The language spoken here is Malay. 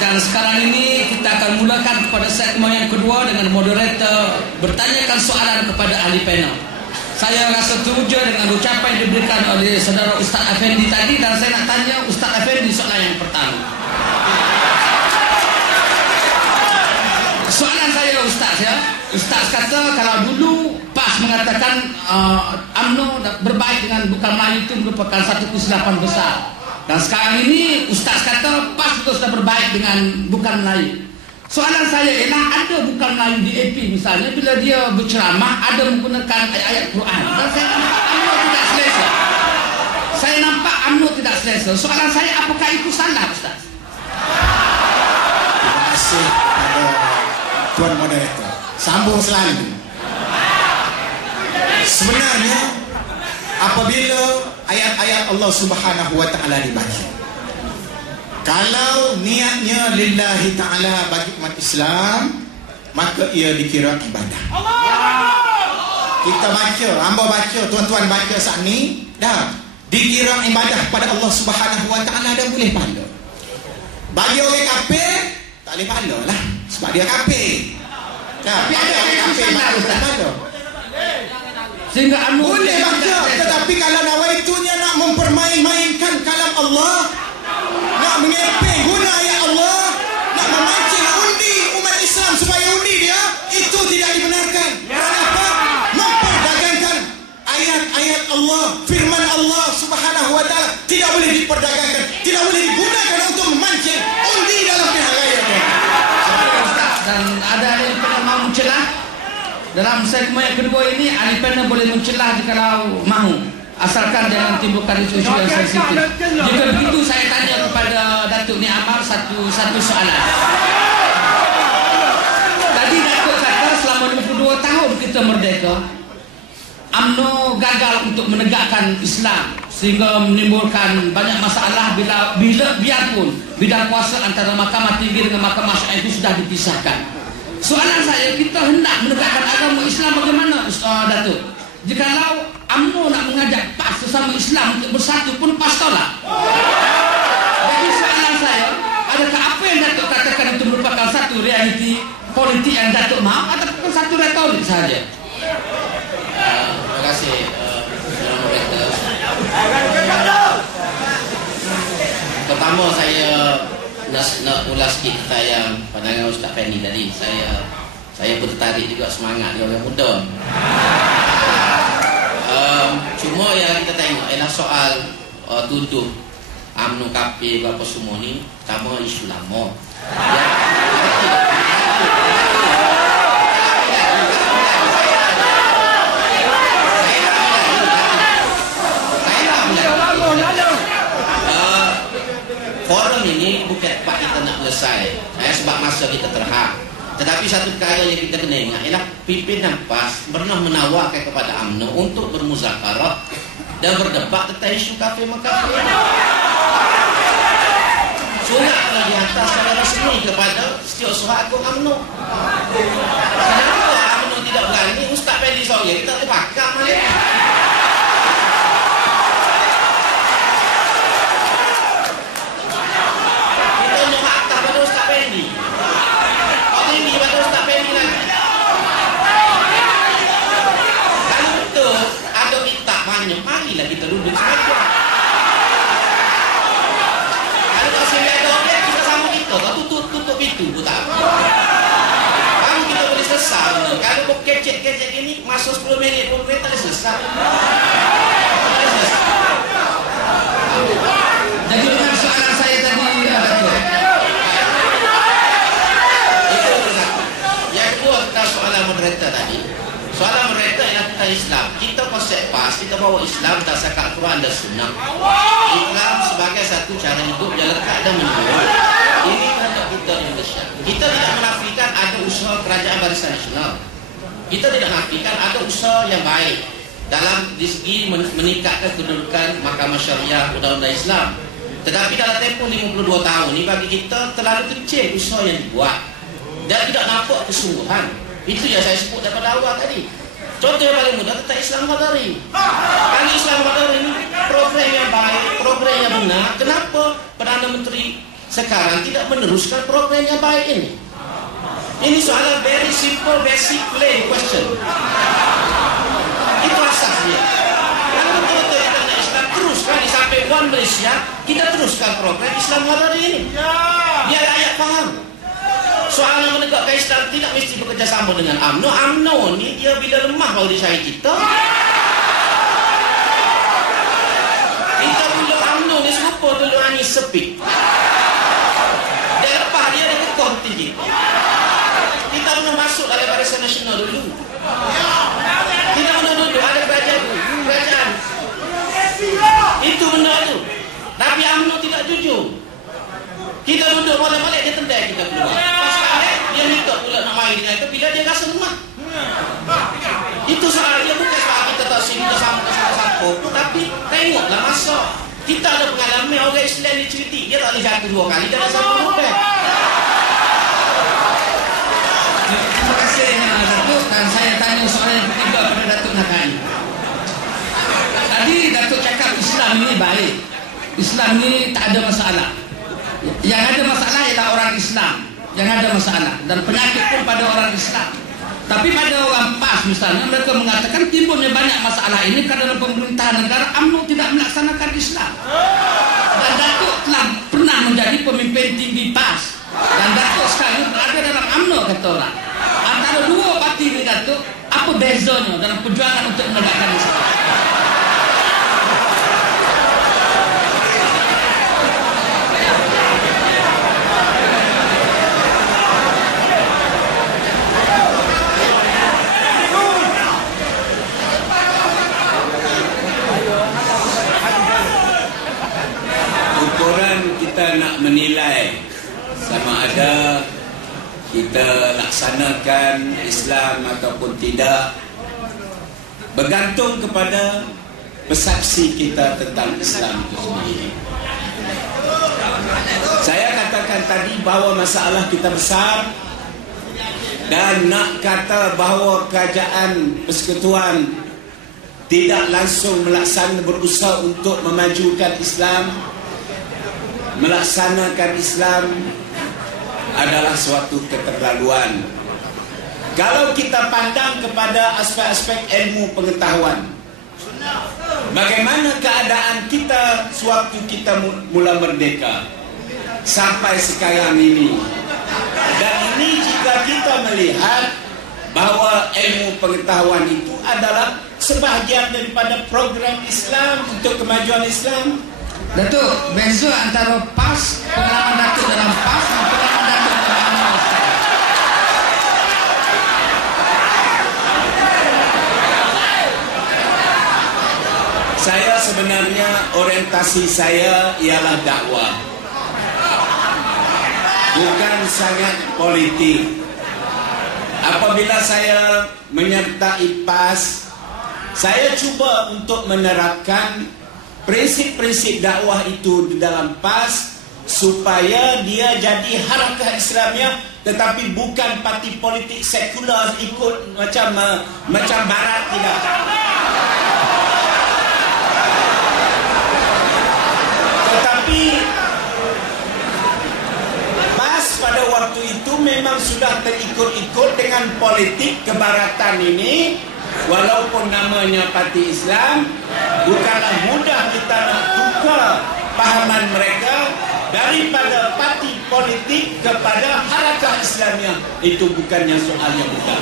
Dan sekarang ini kita akan mulakan kepada segmen yang kedua dengan moderator bertanyakan soalan kepada ahli panel. Saya rasa teruja dengan ucapan yang diberikan oleh saudara Ustaz Effendi tadi, dan saya nak tanya Ustaz Effendi soalan yang pertama. Soalan saya Ustaz ya. Ustaz kata kalau dulu PAS mengatakan UMNO berbaik dengan bukan Melayu itu merupakan satu kesilapan besar. Dan sekarang ini Ustaz kata PAS juga sudah berbaik dengan bukan Melayu. Soalan saya ialah, ada bukan Melayu di AP misalnya, bila dia berceramah ada menggunakan ayat-ayat Quran. Dan saya nampak UMNO tidak selesa. Saya nampak UMNO tidak selesa. Soalan saya, apakah itu salah Ustaz? Terima kasih kepada Tuan Moderator. Sambung selalu. Sebenarnya apabila ayat-ayat Allah Subhanahu wa taala dibaca, kalau niatnya lillahi taala bagi umat Islam, maka ia dikira ibadah. Kita baca, hamba baca, tuan-tuan baca saat ni, dah dikira ibadah pada Allah Subhanahu wa taala dan boleh pahala. Bagi orang kafir tak boleh pahala lah, sebab dia kafir. Tapi ada orang kafir boleh pahala. Sehingga boleh baca, tetapi kalau nawaitunya nak mempermain-mainkan kalam Allah, nak mengepeng guna ayat Allah, nak memancing undi umat Islam supaya undi dia, itu tidak dibenarkan. Kenapa? Memperdagangkan ayat-ayat Allah, firman Allah Subhanahu wa taala tidak boleh diperdagangkan, tidak boleh digunakan untuk memancing undi dalam pihak raya. Dan ada yang pernah mau mencelah dalam segmen yang kedua ini, ahli panel boleh mencelah jikalau mahu, asalkan jangan timbulkan isu-isu yang sensitif. Jika begitu, saya tanya kepada Datuk Ni Amar satu soalan. Tadi Datuk kata selama 52 tahun kita merdeka, UMNO gagal untuk menegakkan Islam sehingga menimbulkan banyak masalah biarpun bidang kuasa antara Mahkamah Tinggi dengan Mahkamah Syariah itu sudah dipisahkan. Soalan saya, kita hendak menegakkan agama Islam bagaimana Ustaz Datuk? Jikalau UMNO nak mengajak PAS sesama Islam untuk bersatu pun PAS tolak. Jadi soalan saya, adakah apa yang Datuk katakan itu merupakan satu realiti politik yang Datuk mahu ataupun satu retorik sahaja? Terima kasih Moderator. Pertama saya nak ulas sikit yang pandangan Ustaz Effendi tadi. Saya pun tertarik juga semangat dia orang muda. Cuma yang kita tengok ialah soal tuduh UMNO kafir apa semua ni, pertama isu lama. Forum ini bukan tempat kita nak selesai sebab masa kita terhad. Tetapi satu perkara yang kita kena ingat ialah pimpinan PAS pernah menawarkan kepada UMNO untuk bermuzakarah dan berdebat tentang isu kafir-mengkafir. Surat telah dihantar secara resmi kepada Setiausaha Agung UMNO. Kenapa UMNO tidak berani? Ustaz Effendi Soria kita terbakar malam. Marilah kita duduk semeja. Kalau tak sini ada orang, kita sama kita. Kalau tutup pintu pun tak apa. Baru kita boleh selesai. Kalau kau kecek-kecek ini, masuk 10 minit, 20 minit tak boleh selesai. Jadi dengan soalan saya tadi, itu satu. Yang kedua tentang soalan moderator tadi. Soalan mereka ialah tentang Islam. Kita konsep PAS, kita bawa Islam berdasarkan Al-Quran dan Sunnah. Islam sebagai satu cara hidup yang lekat dan menyeluruh. Ini terhadap kita Indonesia. Kita tidak menafikan ada usaha kerajaan Barisan Nasional. Kita tidak menafikan ada usaha yang baik dalam segi meningkatkan kedudukan Mahkamah Syariah Undang-Undang Islam. Tetapi dalam tempoh 52 tahun ini bagi kita terlalu kecil usaha yang dibuat dan tidak nampak kesungguhan. Itu yang saya sebut daripada awal tadi. Contoh yang paling mudah tentang Islam Qadari. Kalau Islam Qadari ini program yang baik, program yang benar, kenapa Perdana Menteri sekarang tidak meneruskan program yang baik ini. Ini soalan very simple, basic, plain question. Itu asasnya. Kalau betul-betul kita nak Islam, teruskan di sampai One Malaysia, kita teruskan program Islam Hadari ini. Biar rakyat faham. Soalan menegakkan Islam tidak mesti bekerjasama dengan UMNO. UMNO ni dia bila lemah baru dia cari kita. Kita dulu UMNO ni serupa dulu Anies Sepik. Dia lepas dia kekong tinggi. Kita pernah masuk dalam Barisan Nasional dulu. Kita pernah duduk ada kerajaan. Itu benda tu. Tapi UMNO tidak jujur. Kita duduk balik-balik dia tendai kita keluar. Dia minta pula nak main dengan kita bila dia rasa lemah. Itu soal dia bukan soal kita tak sini sama siapa, tapi tengoklah masa kita ada pengalaman orang Islam ni cerita dia tak boleh jatuh 2 kali dalam satu mobil. Terima kasih Datuk, dan saya tanya soalan yang ketiga kepada Datuk Haqqani. Tadi Datuk cakap Islam ini baik, Islam ini tak ada masalah. Yang ada masalah ialah orang Islam yang ada masalah, dan penyakit pun pada orang Islam. Tapi pada orang PAS misalnya, mereka mengatakan timbulnya banyak masalah ini kerana pemerintahan negara UMNO tidak melaksanakan Islam. Dan Datuk telah pernah menjadi pemimpin tinggi PAS, dan Datuk sekarang berada dalam UMNO, kata orang. Antara dua parti ini Datuk, apa bezanya dalam perjuangan untuk menegakkan Islam? Kita nak menilai sama ada kita laksanakan Islam ataupun tidak bergantung kepada persepsi kita tentang Islam itu sendiri. Saya katakan tadi bahawa masalah kita besar, dan nak kata bahawa kerajaan persekutuan tidak langsung berusaha untuk memajukan Islam, melaksanakan Islam adalah suatu keterlaluan. Kalau kita pandang kepada aspek-aspek ilmu pengetahuan, bagaimana keadaan kita sewaktu kita mula merdeka sampai sekarang ini. Dan ini jika kita melihat bahawa ilmu pengetahuan itu adalah sebahagian daripada program Islam untuk kemajuan Islam. Datuk, beza antara PAS, pengalaman Datuk dalam PAS dan pengalaman Datuk dalam UMNO. Saya sebenarnya orientasi saya ialah dakwah, bukan sangat politik. Apabila saya menyertai PAS, saya cuba untuk menerapkan prinsip-prinsip dakwah itu di dalam PAS supaya dia jadi harakah Islamiyah, tetapi bukan parti politik sekular ikut macam barat, tidak. Tetapi PAS pada waktu itu memang sudah terikut-ikut dengan politik kebaratan ini. Walaupun namanya parti Islam, bukanlah mudah kita nak tukar pahaman mereka daripada parti politik kepada harakah Islamiyah. Itu bukannya soal yang mudah.